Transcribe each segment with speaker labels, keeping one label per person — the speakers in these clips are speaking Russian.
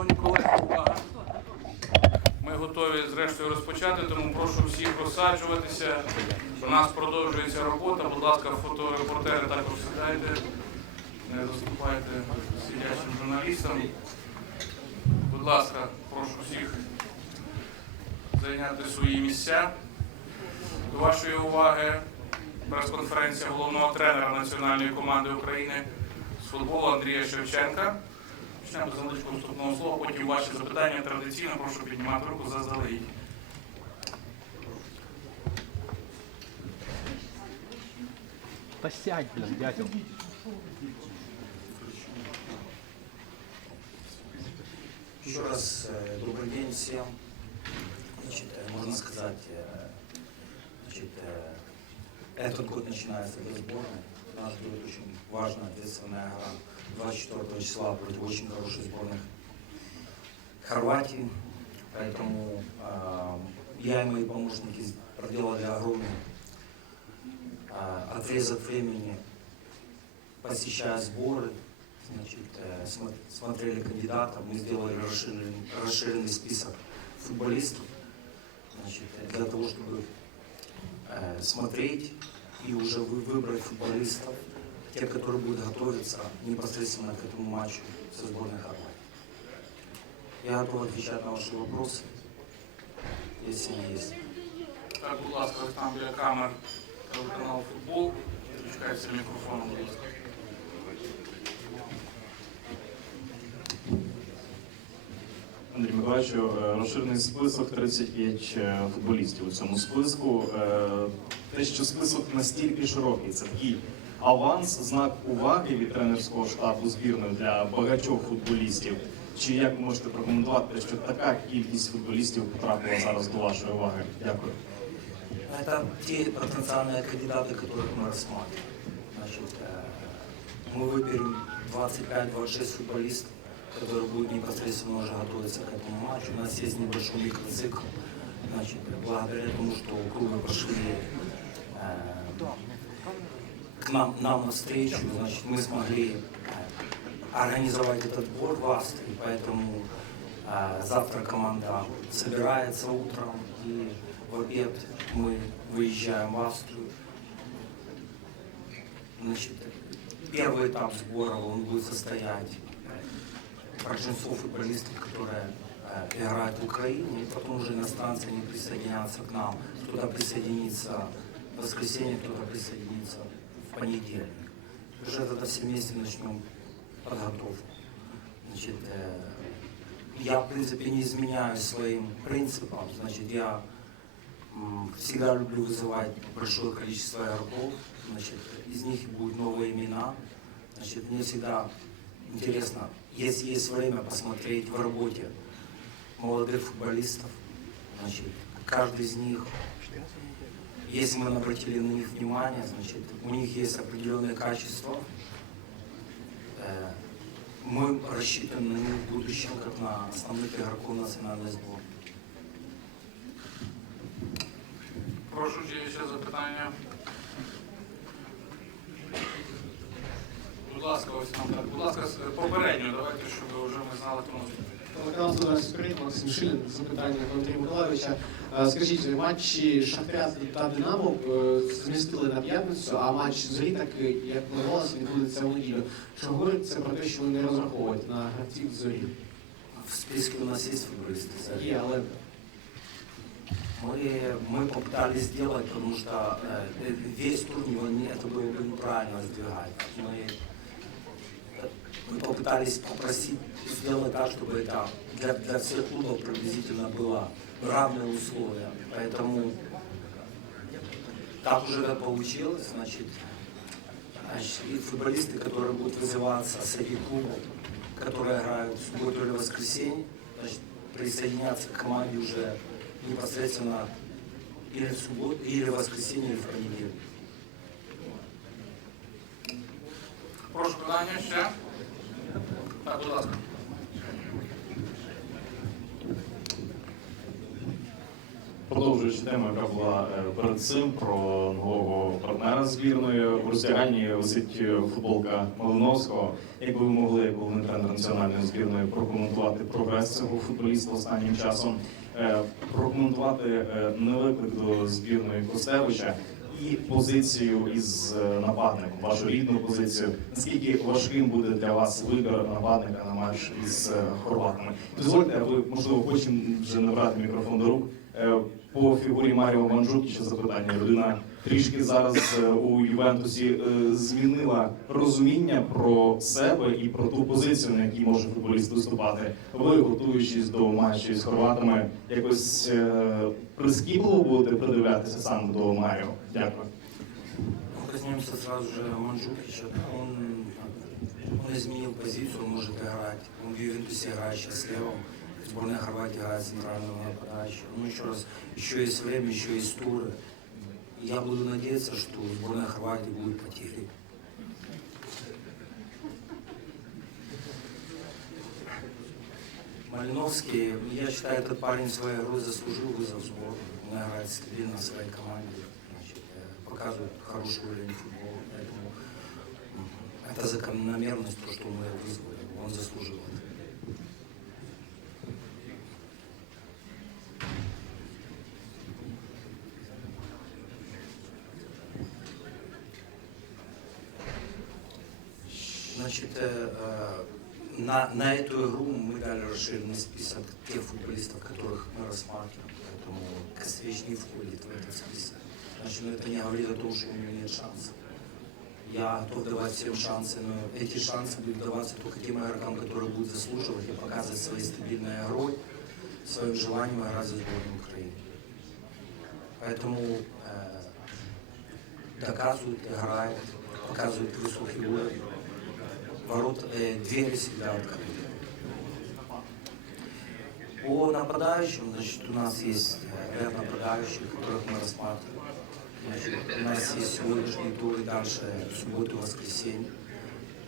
Speaker 1: Шановні колеги, увага. Ми готові зрештою розпочати, тому прошу всіх розсаджуватися. У нас продовжується робота. Будь ласка, фоторепортери також сідайте. Не заступайте сидячим журналістам. Будь ласка, прошу всіх зайняти свої місця. До вашої уваги прес-конференція головного тренера національної команди України з футболу Андрія Шевченка. Почнемо з невеличкого вступного слова, потім ваші запитання традиційно прошу піднімати руку заздалегідь.
Speaker 2: Та сядь, блін, дятел.
Speaker 3: Еще раз э, добрый день всем. Значит, э, можно сказать, э, значит, э, этот год начинается для сборной. Ждет очень важная, ответственная игра 24 числа против очень хорошей сборной Хорватии. Поэтому э, я и мои помощники проделали огромный э, отрезок времени, посещая сборы, значит, э, смо- смотрели кандидатов, мы сделали расширенный, расширенный список футболистов, значит, для того, чтобы э, смотреть и уже вы- выбрать футболистов, те, которые будут готовиться непосредственно к этому матчу со сборной Хорватии. Я готов отвечать на ваши вопросы, если они есть.
Speaker 1: Так, будь ласка, біля камер телеканал футбол. Чекайте мікрофоном, будь.
Speaker 4: Андрій Миколаївичу, е, розширений список 35 е, футболістів у цьому списку. Е, Те, що список настільки широкий, це такий аванс, знак уваги від тренерського штабу збірної для багатьох футболістів. Чи як ви можете прокоментувати, що така кількість футболістів потрапила зараз до вашої уваги? Дякую.
Speaker 3: Это те потенциальные кандидаты, которых мы рассматриваем. Значит, э, мы выберем 25-26 футболистов, которые будут непосредственно уже готовиться к этому матчу. У нас есть небольшой микроцикл. Значит, благодаря тому, что клубы пошли э, к нам, нам навстречу, значит, мы смогли э, организовать этот сбор в Австрии, поэтому э, завтра команда собирается утром и в обед мы выезжаем в Австрию. Значит, первый этап сбора он будет состоять большинство футболистов, которые э, играют в Украине, и потом уже иностранцы они присоединятся к нам. Кто-то присоединится в воскресенье, кто-то присоединится в понедельник. Уже тогда все вместе начнем подготовку. Значит, э, я, в принципе, не изменяю своим принципам. Значит, я всегда люблю вызывать большое количество игроков. Значит, из них будут новые имена. Значит, мне всегда интересно, если есть время посмотреть в работе молодых футболистов, значит, каждый из них, если мы обратили на них внимание, значит, у них есть определенные качества, Э, мы рассчитываем на них в будущем как на основных игроков национальной сборной.
Speaker 1: Прошу, ще запитання. Будь ласка, ось там так. Будь ласка, с- попередньо давайте, щоб вже ми знали тому.
Speaker 5: Телеканал «Здоров'я Україн», Максим Шилін, запитання до Андрія Миколайовича. Е, Скажіть, матчі Шахтаря та Динамо е, змістили на п'ятницю, а матч зорі, так е, як планувалося, відбудеться у неділю. Що говорить це про те, що вони не розраховують на гравців зорі?
Speaker 3: В списке у нас есть футболисты.
Speaker 5: Є, але
Speaker 3: Мы, мы попытались сделать, потому что э, весь турнир, не- это было бы неправильно сдвигать. Мы, э, мы попытались попросить сделать так, чтобы это для, для всех клубов приблизительно было равные условия. Поэтому так уже это получилось, значит, и футболисты, которые будут вызываться с этих клубов, которые играют в субботу или воскресенье, значит, присоединятся к команде уже непосредственно или в субботу, или в воскресенье, или в понедельник.
Speaker 1: Прошу питання ще.
Speaker 4: Продовжуючи тему, яка була е, перед цим про нового партнера збірної в роздяганні висить е, футболка Малиновського. Якби ви могли, як головний тренер національної збірної, прокоментувати прогрес цього футболіста останнім часом, е, прокоментувати е, невиклик до збірної Костевича і позицію із е, нападником, вашу рідну позицію. Наскільки важким буде для вас вибір нападника на матч із е, хорватами? Дозвольте, ви можливо потім вже набрати мікрофон до рук. Е, По фігурі Маріо Манджукіча запитання. Людина трішки зараз е, у Ювентусі е, змінила розуміння про себе і про ту позицію, на якій може футболіст виступати. Ви, готуючись до матчу з хорватами, якось е, прискіпливо будете придивлятися саме до Маріо? Дякую.
Speaker 3: Коснемся сразу же Манджукича. Он, он изменил позицию, он может играть. Он в Ювентусе играет сейчас левым. В сборной Хорватии центрального нападающего. Ну, еще раз, еще есть время, еще есть туры. Я буду надеяться, что сборная Хорватии будет потери. Малиновский, я считаю, этот парень своей игрой заслужил вызов сборную. Он играет стабильно в своей команде, значит, э, показывает хороший уровень футбола. Поэтому это закономерность, то, что мы его вызвали. Он заслужил это. Значит, э, э, на, на эту игру мы дали расширенный список тех футболистов, которых мы рассматриваем. Поэтому Кострич не входит в этот список. Значит, ну, это не говорит о том, что у него нет шансов. Я готов давать всем шансы, но эти шансы будут даваться только тем игрокам, которые будут заслуживать и показывать своей стабильной игрой, своим желанием играть за сборную Украины. Поэтому э, доказывают, играют, показывают высокий уровень ворот, э, двери всегда открыты. По нападающим, значит, у нас есть э, ряд нападающих, которых мы рассматриваем. Значит, у нас есть сегодняшний тур и дальше субботу и воскресенье.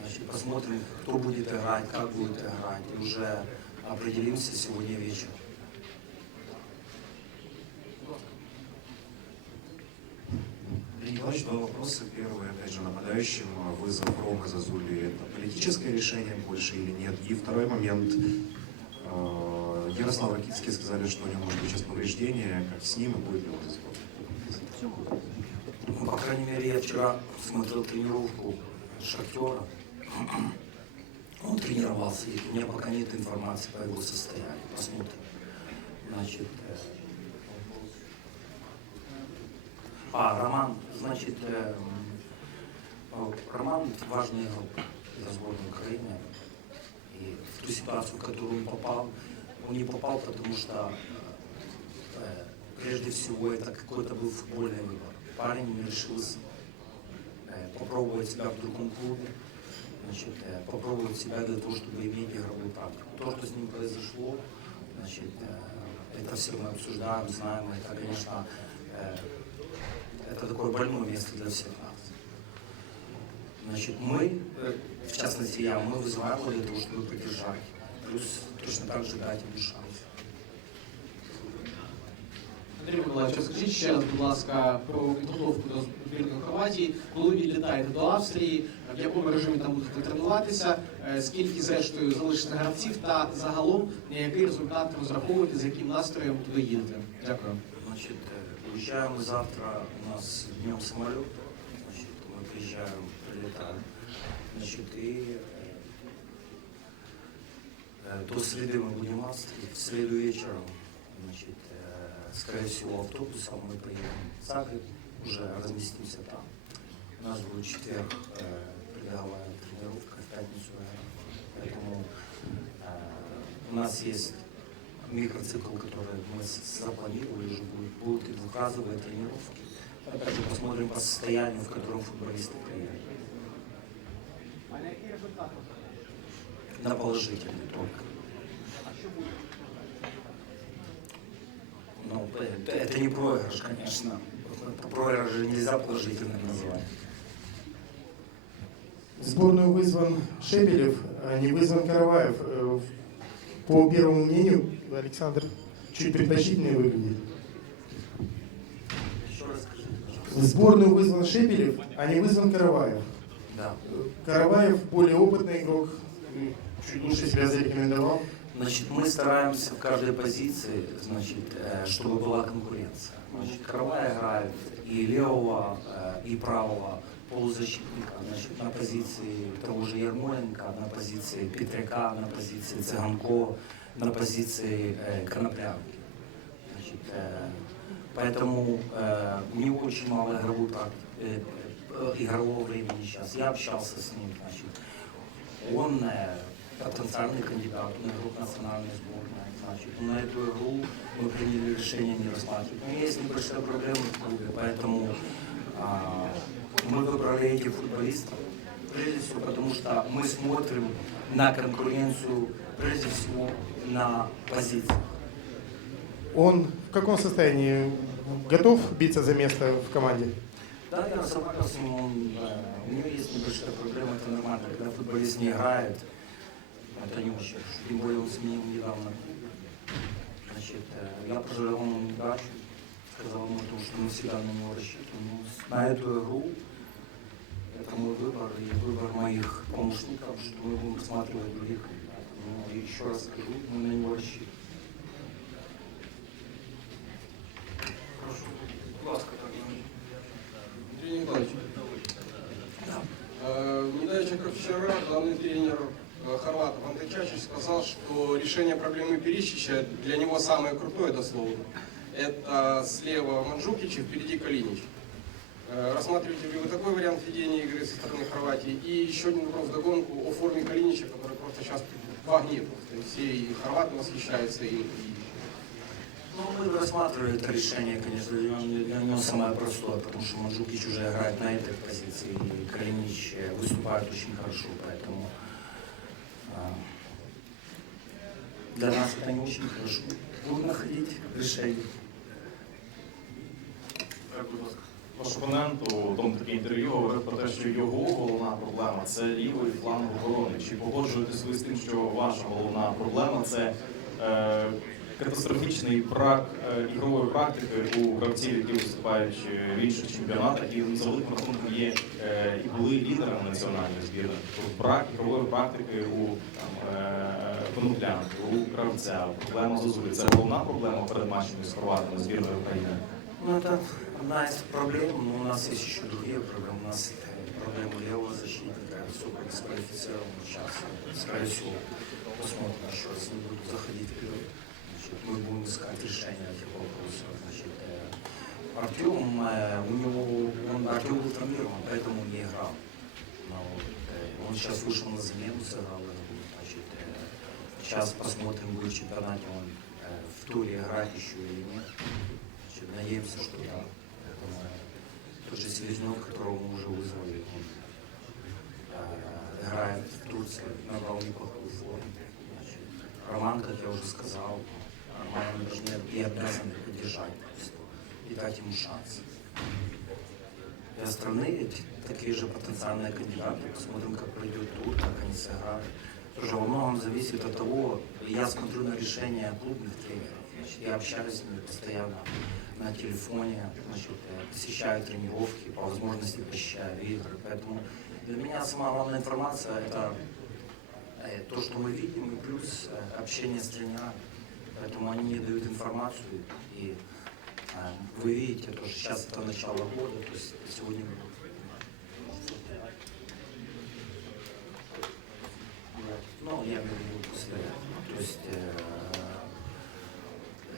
Speaker 3: Значит, посмотрим, кто будет играть, как будет играть. И уже определимся сегодня вечером.
Speaker 6: Николаевич, два вопроса. Первый, же, нападающим. Вызов Ромы Зазули – это политическое решение больше или нет? И второй момент. э, Ярослав Ракитский сказали, что у него может быть сейчас повреждение. Как с ним и будет ли он сборную?
Speaker 3: Ну, по крайней мере, я вчера смотрел тренировку Шахтера. Он тренировался, и у меня пока нет информации по его состоянию. Посмотрим. Значит, э, а, Роман, значит, э, Роман важный игрок для сборной Украины. И в ту ситуацию, в которую он попал, он не попал, потому что э, прежде всего это какой-то был футбольный выбор. Парень решил с- э, попробовать себя в другом клубе, значит, э, попробовать себя для того, чтобы иметь игровую практику. То, что с ним произошло, значит, это все мы обсуждаем, знаем, это, конечно, это такое больное место для всех. Значит, мы, э, в частности я, мы вызываем его для того, чтобы поддержать. Плюс точно так же дать ему шанс.
Speaker 5: Андрій Миколаївич, скажіть ще раз, будь ласка, про підготовку до збірної Хорватії, коли ви відлітаєте до Австрії, в якому режимі там будете тренуватися, е, скільки зрештою залишиться гравців та загалом на який результат розраховуєте, з яким настроєм туди їдете? Дякую.
Speaker 3: Значит, э, уезжаем мы завтра, у нас днем самолет, значит, мы приезжаем, Прилетаем, значит, и э, э, до среды мы будем в среду вечером, значит, э, скорее всего, автобусом мы поедем в Загреб, уже разместимся там. У нас будет четверг э, предавая тренировка, в пятницу игра. Поэтому э, у нас есть микроцикл, который мы запланировали, уже будет, будут и двухразовые тренировки. Опять же, посмотрим по состоянию, в котором футболисты приедут. На положительный только. Ну, это, это не проигрыш, конечно. Проигрыш же нельзя положительным называть.
Speaker 7: В сборную вызван Шепелев, а не вызван Караваев. Э, По первому мнению, Александр чуть предпочтительнее выглядит. В сборную вызван Шепелев, а не вызван Караваев.
Speaker 3: Да.
Speaker 7: Караваев более опытный игрок, чуть лучше себя зарекомендовал.
Speaker 3: Значит, мы стараемся в каждой позиции, значит, э, чтобы была конкуренция. Значит, Каравай играет и левого, э, и правого полузащитника, значит, на позиции того же Ермоленко, на позиции Петряка, на позиции Цыганко, на позиции э, Коноплянки. Значит, поэтому у него очень мало игровой практи- э, игрового времени сейчас. Я общался с ним, значит, он потенциальный кандидат на в национальной сборной. Значит, на эту игру мы приняли решение не рассматривать. Но есть небольшая проблема в клубе, поэтому а, мы выбрали этих футболистов. Прежде всего, потому что мы смотрим на конкуренцию, прежде всего, на позиции.
Speaker 7: Он в каком состоянии? Готов биться за место в команде?
Speaker 3: Да, я разговаривал с ним, он, э, у него есть небольшая проблема, это нормально, когда футболист не играет, очень, тем более он сменил недавно. Значит, э, я пожелал ему удачи, сказал ему, то, что мы всегда на него рассчитываем. Ну, с- на эту игру это мой выбор и выбор моих помощников, что мы будем рассматривать других кандидатов. Ну, еще раз скажу, мы на него рассчитываем.
Speaker 1: Прошу. Будь ласка, так.
Speaker 8: Андрей Николаевич, э, не дальше, как вчера, главный тренер э, хорватов Антон Чачич сказал, что решение проблемы Перищича для него самое крутое дословно. Это слева Манджукич и впереди Калинич. Э, Рассматриваете ли вы такой вариант ведения игры со стороны Хорватии? И еще один вопрос вдогонку о форме Калинича, который просто сейчас в. Все и хорваты восхищаются им,
Speaker 3: Ну, мы рассматривали это решение, конечно, для него, самое простое, потому что Манджукич уже играет на этой позиции, и Калинич э, выступает очень хорошо, поэтому а, для нас это не очень хорошо. Будем находить решение.
Speaker 1: Так, будь ласка.
Speaker 4: Ваш опонент у тому таке інтерв'ю говорив про те, що його головна проблема це лівий фланг оборони. Чи погоджуєтесь ви з тим, що ваша головна проблема це е, катастрофічний брак е, ігрової практики у гравців, які виступають е, в інших чемпіонатах, і за великим рахунком є е, і були лідерами національної збірної. Тобто брак ігрової практики у там, е, Коноплянки, у Кравця, проблема Зозулі. Це головна проблема перед матчем з хорватами збірної України.
Speaker 3: Ну, это одна из проблем, но у нас есть еще другие проблемы. У нас э, проблема левого защитника, супер дисквалифицирован сейчас. Скорее всего, посмотрим еще раз, не буду заходить вперед. Значит, мы будем искать решение этих вопросов. Значит, э, Артем, э, у него, он, Артем был травмирован, поэтому не играл. Но вот, э, он сейчас вышел на замену, сыграл игру. Значит, э, сейчас посмотрим, будет чемпионате он э, в туре играть еще или нет. Надеемся, что да. Поэтому тот же Селезнев, которого мы уже вызвали, он э, играет в Турции, набрал неплохую форму. Значит, Роман, как я уже сказал, Романа мы должны и обязаны поддержать просто, и дать ему шанс. Остальные эти- такие же потенциальные кандидаты. Посмотрим, как пройдет тур, как они сыграют. Тоже во многом зависит от того, я смотрю на решения клубных тренеров. Значит, я общаюсь с ними постоянно на телефоне, значит, э, посещаю тренировки, по возможности посещаю игры. Поэтому для меня самая главная информация это э, то, что мы видим, и плюс э, общение с тренерами. Поэтому они дают информацию, и вы видите, тоже сейчас это начало года, то есть сегодня Ну, я имею в виду после, то есть э,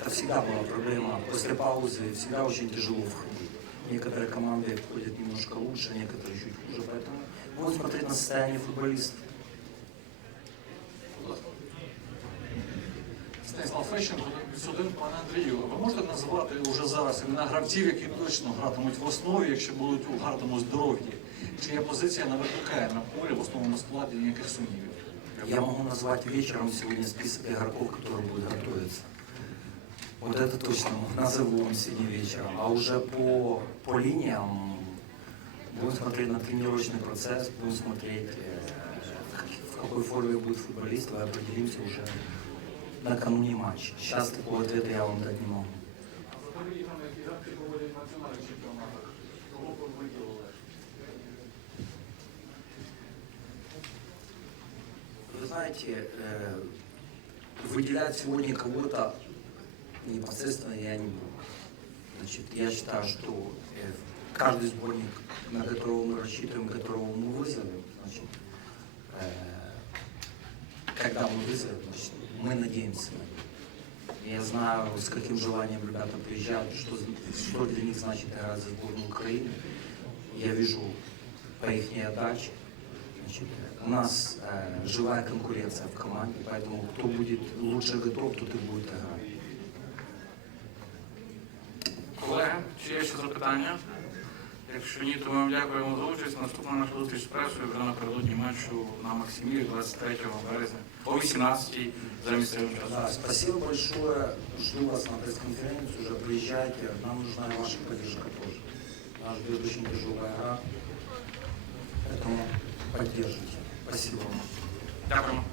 Speaker 3: это всегда была проблема. После паузы всегда очень тяжело входить. Некоторые команды входят немножко лучше, некоторые чуть хуже, поэтому будем смотреть на состояние футболистов.
Speaker 9: Станіслав Фещенко, один пане Андрію. Ви можете назвати вже зараз імена гравців, які точно гратимуть в основі, якщо будуть у гарному здоров'ї? Чия позиція не викликає на полі в основному складі ніяких сумнівів?
Speaker 3: Я могу назвать вечером сегодня список игроков, которые будут готовиться. Вот это точно назову вам сегодня вечером. А уже по, по линиям будем смотреть на тренировочный процесс, будем смотреть, э, в как- в какой форме будет футболист, и определимся уже накануне матча. Сейчас такого ответа я вам дать не могу.
Speaker 9: Кого б ви?
Speaker 3: Вы знаете, э, выделять сегодня кого-то непосредственно я не буду. Значит, я считаю, что э, каждый сборник, на которого мы рассчитываем, которого мы вызовем, значит, э, когда мы вызовем, значит, мы надеемся на них. Я знаю, с каким желанием ребята приезжают, что, что для них значит играть за сборную Украины. Я вижу по их отдаче. Значит, у нас э, живая конкуренция в команде, поэтому кто будет лучше готов, тот и будет играть.
Speaker 1: Колеги, чи є ще запитання? Якщо ні, то ми вам дякуємо за участь. Наступна наша зустріч з пресою вже напередодні матчу на Максимірі 23 березня о 18-й за місцевим
Speaker 3: Да,
Speaker 1: часом.
Speaker 3: спасибо большое. Жду вас на пресс-конференцию. Уже приезжайте. Нам нужна и ваша поддержка тоже. Нас ждет очень тяжелая игра. Поэтому поддержите. Спасибо вам.
Speaker 1: Дякуємо.